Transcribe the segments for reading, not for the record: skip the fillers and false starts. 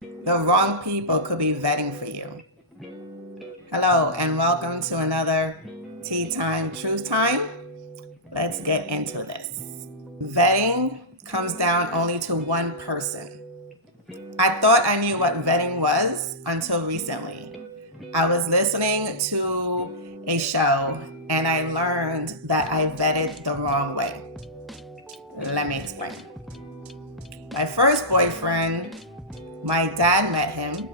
The wrong people could be vetting for you. Hello, and welcome to another Tea Time Truth Time. Let's get into this. Vetting comes down only to one person. I thought I knew what vetting was until recently. I was listening to a show and I learned that I vetted the wrong way. Let me explain. My first boyfriend, my dad met him,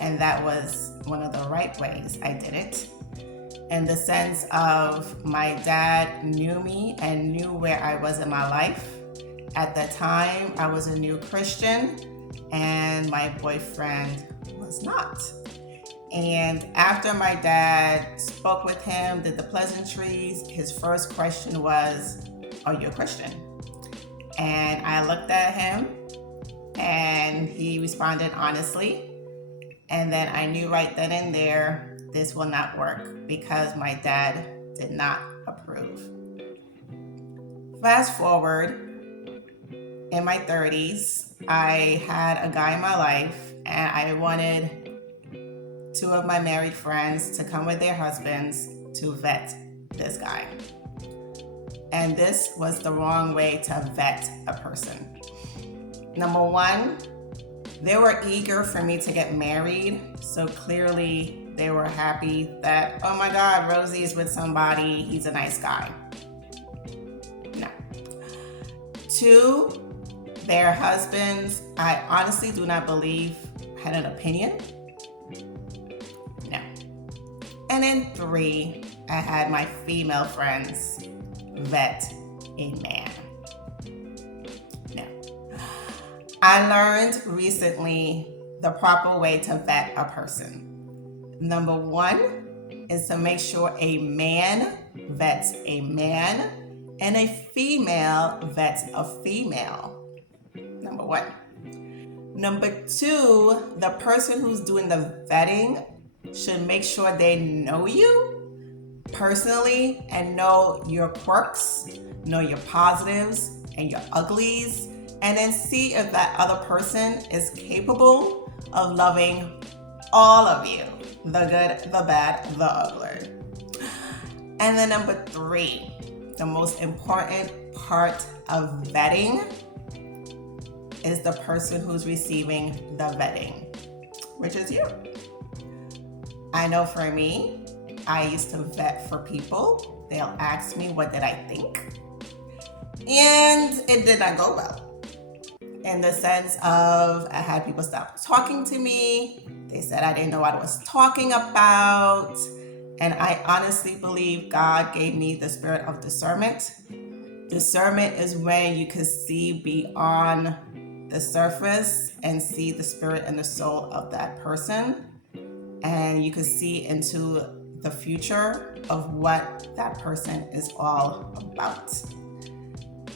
and that was one of the right ways I did it. In the sense of my dad knew me and knew where I was in my life. At the time, I was a new Christian and my boyfriend was not. And after my dad spoke with him, did the pleasantries, his first question was, "Are you a Christian?" And I looked at him and he responded honestly. And then I knew right then and there, this will not work because my dad did not approve. Fast forward, in my 30s, I had a guy in my life and I wanted two of my married friends to come with their husbands to vet this guy. And this was the wrong way to vet a person. Number one, they were eager for me to get married, so clearly they were happy that, oh my God, Rosie is with somebody, he's a nice guy. No. Two, their husbands, I honestly do not believe had an opinion. No. And then three, I had my female friends vet a man. No. I learned recently the proper way to vet a person. Number one is to make sure a man vets a man and a female vets a female. Number one. Number two, the person who's doing the vetting should make sure they know you personally and know your quirks, know your positives and your uglies, and then see if that other person is capable of loving all of you, the good, the bad, the ugly. And then number three, the most important part of vetting is the person who's receiving the vetting, which is you. I know for me, I used to vet for people. They'll ask me, what did I think? And it did not go well. In the sense of, I had people stop talking to me. They said I didn't know what I was talking about. And I honestly believe God gave me the spirit of discernment. Discernment is when you can see beyond the surface and see the spirit and the soul of that person. And you can see into the future of what that person is all about.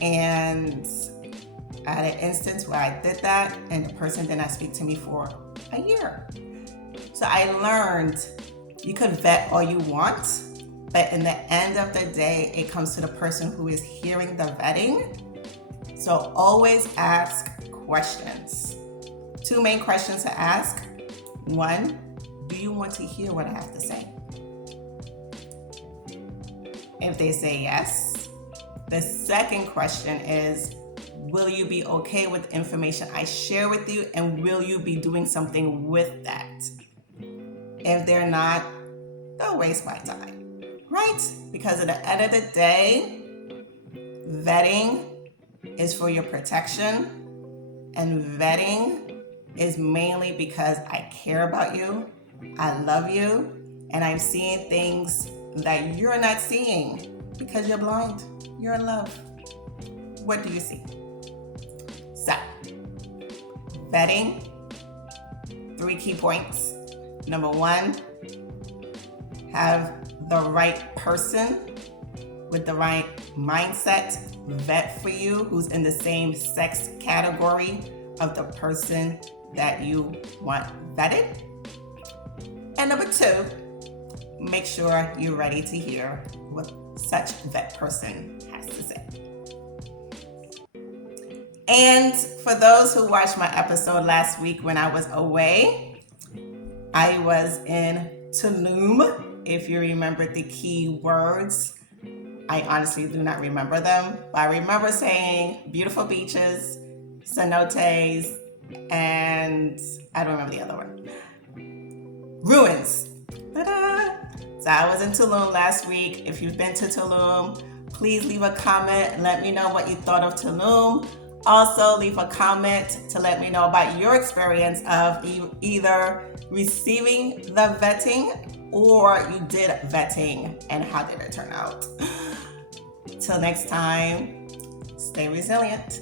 And I had an instance where I did that and the person did not speak to me for a year. So I learned you could vet all you want, but in the end of the day, it comes to the person who is hearing the vetting. So always ask questions. Two main questions to ask. One, do you want to hear what I have to say? If they say yes, the second question is, will you be okay with the information I share with you, and will you be doing something with that? If they're not, don't waste my time, right? Because at the end of the day, vetting is for your protection, and vetting is mainly because I care about you, I love you, and I'm seeing things that you're not seeing because you're blind. You're in love. What do you see? So, vetting, 3 key points. Number one, have the right person with the right mindset vet for you who's in the same sex category of the person that you want vetted. And number two, make sure you're ready to hear what such vet person has to say. And for those who watched my episode last week when I was away, I was in Tulum. If you remember the key words, I honestly do not remember them, but I remember saying beautiful beaches, cenotes, and I don't remember the other one. Ruins. Ta-da! So I was in Tulum last week. If you've been to Tulum, please leave a comment and let me know what you thought of Tulum. Also, leave a comment to let me know about your experience of either receiving the vetting or you did vetting and how did it turn out. Till next time, stay resilient.